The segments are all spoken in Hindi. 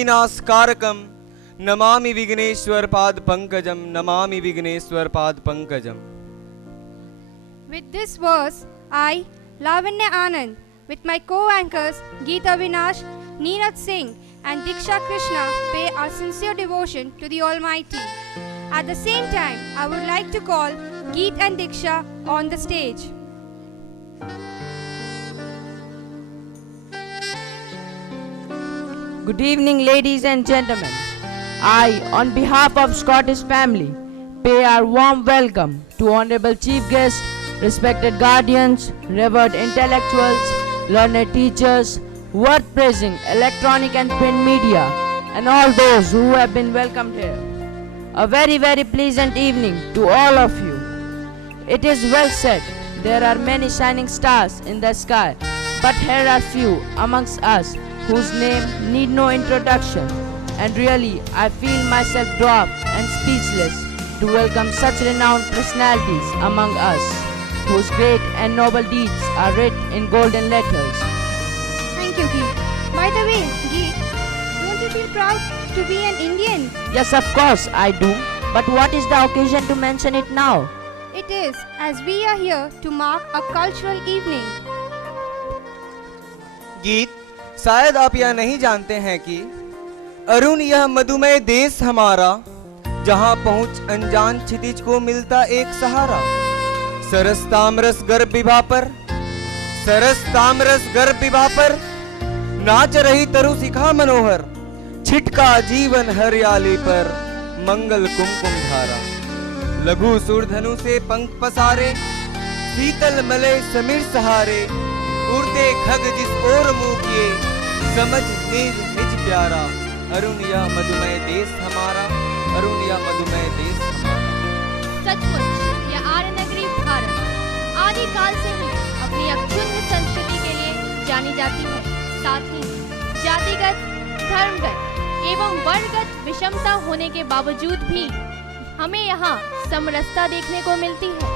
विनाशकारकम नमामि विघ्नेश्वर पाद पंकजम, नमामि विघ्नेश्वर पाद Pankajam. With this verse, I, Lavanya Anand, with my co-anchors Geeta Vinash, Neeraj Singh and Diksha Krishna pay our sincere devotion to the Almighty. At the same time, I would like to call Geet and Diksha on the stage. Good evening, ladies and gentlemen. I, on behalf of Scottish family, pay our warm welcome to honorable chief guests, respected guardians, revered intellectuals, learned teachers, worth praising electronic and print media, and all those who have been welcomed here. A very, very pleasant evening to all of you. It is well said, there are many shining stars in the sky, but here are few amongst us whose name need no introduction, and really I feel myself dropped and speechless to welcome such renowned personalities among us, whose great and noble deeds are written in golden letters. Thank you, Geet. By the way, Geet, don't you feel proud to be an Indian? Yes, of course I do, but what is the occasion to mention it now? It is, as we are here to mark a cultural evening. गीत, शायद आप यह नहीं जानते हैं कि अरुण यह मधुमेह देश हमारा, जहां पहुंच अनजान क्षितिज को मिलता एक सहारा। सरस तामरस गर्भ विभा पर, सरस तामरस गर्भ विभा पर नाच रही तरु शिखा मनोहर, छिटका जीवन हरियाली पर मंगल कुमकुम धारा। लघु सूरधनु से पंख पसारे, शीतल मलय समीर सहारे, उड़ते खग जिस ओर मुंह किए, समझ निज निज प्यारा। अरुण यह मधुमेह देश हमारा, अरुण यह मधुमेह देश हमारा। सचमुच यह आर्य नगरी भारत आदि काल से ही अपनी अक्षुण्ण संस्कृति के लिए जानी जाती है। साथ ही जातिगत, धर्मगत एवं वर्गगत विषमता होने के बावजूद भी हमें यहाँ समरसता देखने को मिलती है।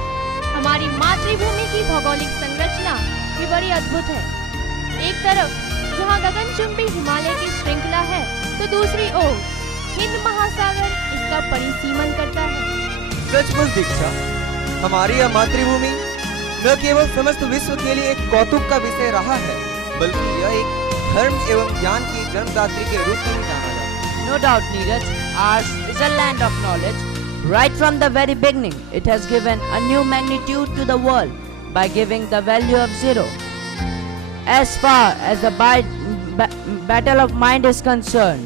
हमारी मातृभूमि की भौगोलिक संरचना भी बड़ी अद्भुत है। एक तरफ जहाँ गगनचुंबी हिमालय की श्रृंखला है, तो दूसरी ओर हिंद महासागर इसका परिसीमन करता है। सचमुच दीक्षा, हमारी यह मातृभूमि न केवल समस्त विश्व के लिए एक कौतुक का विषय रहा है, बल्कि यह एक धर्म एवं ज्ञान की जन्मदात्री के रूप में जाना जाता है। No doubt, Neeraj, ours is a land of knowledge. Right from the very beginning, it has given a new magnitude to the world by giving the value of zero. As far as the battle of mind is concerned,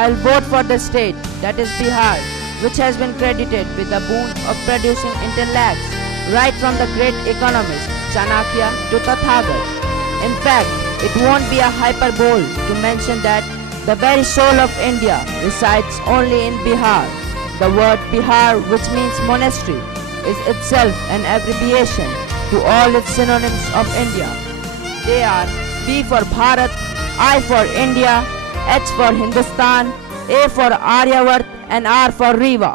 I'll vote for the state, that is Bihar, which has been credited with the boon of producing intellects right from the great economist Chanakya to Tathagat. In fact, it won't be a hyperbole to mention that the very soul of India resides only in Bihar. The word Bihar, which means monastery, is itself an abbreviation to all its synonyms of India. They are B for Bharat, I for India, H for Hindustan, A for Aryavat, and R for Riva.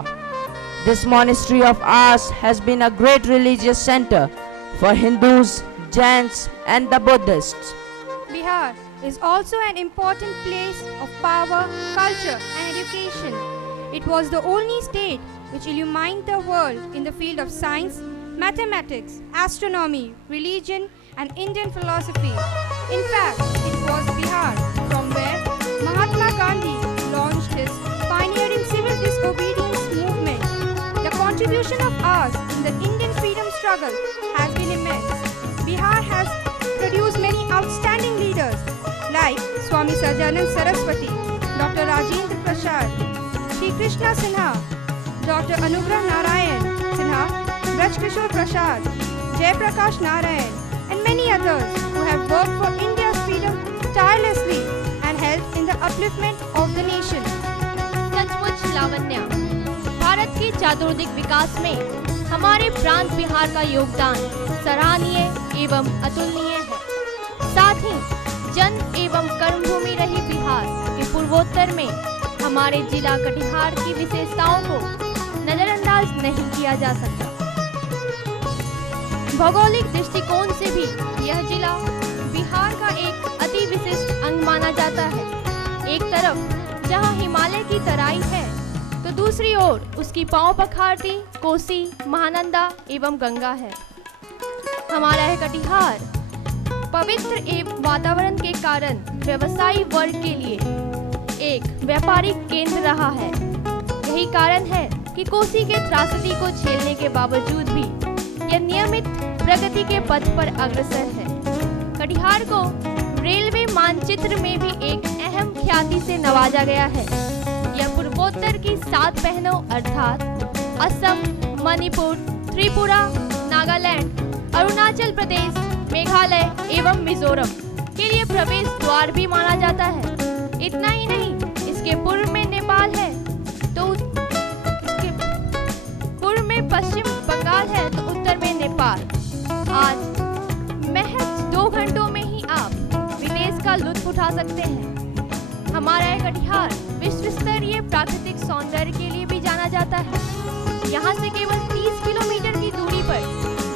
This monastery of ours has been a great religious center for Hindus, Jains, and the Buddhists. Bihar is also an important place of power, culture, and education. It was the only state which illumined the world in the field of science, mathematics, astronomy, religion, and Indian philosophy. In fact, it was Bihar from where Mahatma Gandhi launched his pioneering civil disobedience movement. The contribution of ours in the Indian freedom struggle has been immense. Bihar has produced many outstanding leaders like Swami Sajanand Saraswati, Dr. Rajendra Prasad, Shri Krishna Sinha, Dr. Anugrah Narayan Sinha, Braj Kishore Prasad, Jay Prakash Narayan, and many others who have worked for India's freedom tirelessly and helped in the upliftment of the nation. सचमुच लावण्या, भारत के चातुर्दिक विकास में हमारे प्रांत बिहार का योगदान सराहनीय एवं अतुलनीय है। साथ ही जन एवं कर्मभूमि रही बिहार के पूर्वोत्तर में हमारे जिला कटिहार की विशेषताओं को नजरअंदाज नहीं किया जा सकता। भौगोलिक दृष्टिकोण से भी यह जिला बिहार का एक अति विशिष्ट अंग माना जाता है। एक तरफ जहां हिमालय की तराई है तो दूसरी ओर उसकी पांव पखारती कोसी, महानंदा एवं गंगा है। हमारा यह कटिहार पवित्र एवं वातावरण के कारण व्यवसायी वर्ग के लिए एक व्यापारिक केंद्र रहा है। यही कारण है कि कोसी के त्रासदी को झेलने के बावजूद भी यह नियमित प्रगति के पथ पर अग्रसर है। कटिहार को रेलवे मानचित्र में भी एक अहम ख्याति से नवाजा गया है। यह पूर्वोत्तर की 7 बहनों अर्थात असम, मणिपुर, त्रिपुरा, नागालैंड, अरुणाचल प्रदेश, मेघालय एवं मिजोरम के लिए प्रवेश द्वार भी माना जाता है। इतना ही नहीं, इसके पूर्व में नेपाल है तो इसके पूर्व में पश्चिम बंगाल है तो उत्तर में नेपाल। आज महज 2 घंटों में ही आप विदेश का लुत्फ उठा सकते हैं। हमारा यह कटिहार विश्व स्तरीय प्राकृतिक सौंदर्य के लिए भी जाना जाता है। यहाँ से केवल 30 किलोमीटर की दूरी पर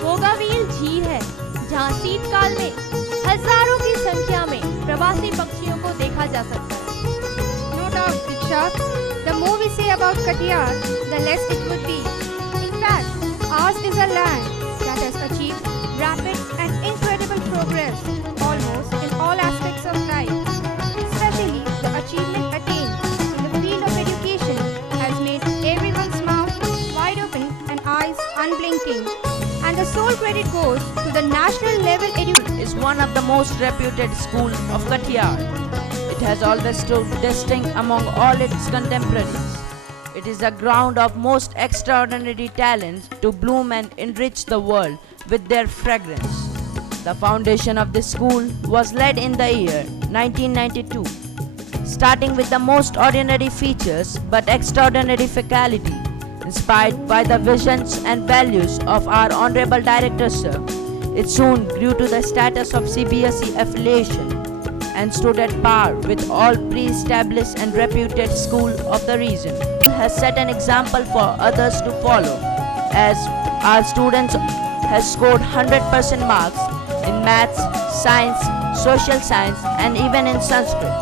गोगावील झील है, जहाँ शीतकाल में हजारों की संख्या में प्रवासी पक्षियों को देखा जा सकता है। No doubt, Diksha, the more we say about Katiyar, the less it would be. In fact, ours is a land that has achieved rapid and incredible progress almost in all aspects of life. Especially the achievement attained in the field of education has made everyone's mouth wide open and eyes unblinking. And the sole credit goes to the national level education. Is one of the most reputed schools of Katiyar. It has always stood distinct among all its contemporaries. It is a ground of most extraordinary talents to bloom and enrich the world with their fragrance. The foundation of this school was laid in the year 1992, starting with the most ordinary features but extraordinary faculty, inspired by the visions and values of our Honorable Director Sir. It soon grew to the status of CBSE affiliation and stood at par with all pre-established and reputed schools of the region. It has set an example for others to follow, as our students has scored 100% marks in maths, science, social science and even in Sanskrit,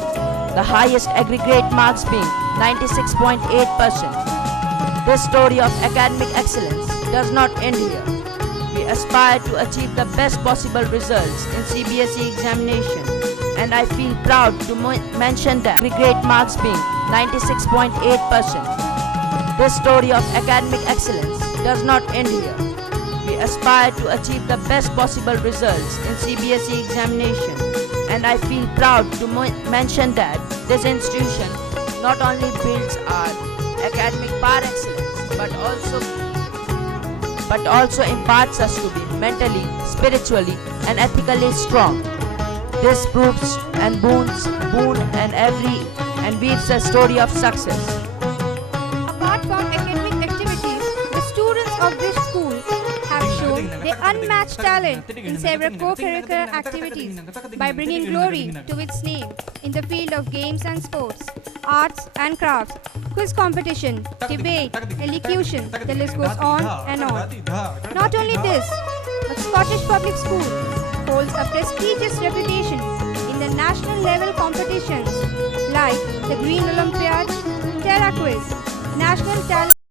the highest aggregate marks being 96.8%. This story of academic excellence does not end here. We aspire to achieve the best possible results in CBSE examination, and I feel proud to mention that aggregate marks being 96.8%. This story of academic excellence does not end here. We aspire to achieve the best possible results in CBSE examination, and I feel proud to mention that this institution not only builds our academic par excellence but also imparts us to be mentally, spiritually and ethically strong. This proves and boon and weaves a story of success. Apart from academic activities, the students of this school have shown their unmatched talent in several co-curricular activities by bringing glory to its name in the field of games and sports, arts and crafts, quiz competition, debate, elocution, the list goes on and on. Not only this, but Scottish Public School holds a prestigious reputation in the national level competitions like the Green Olympiad, Terra Quiz, National Talent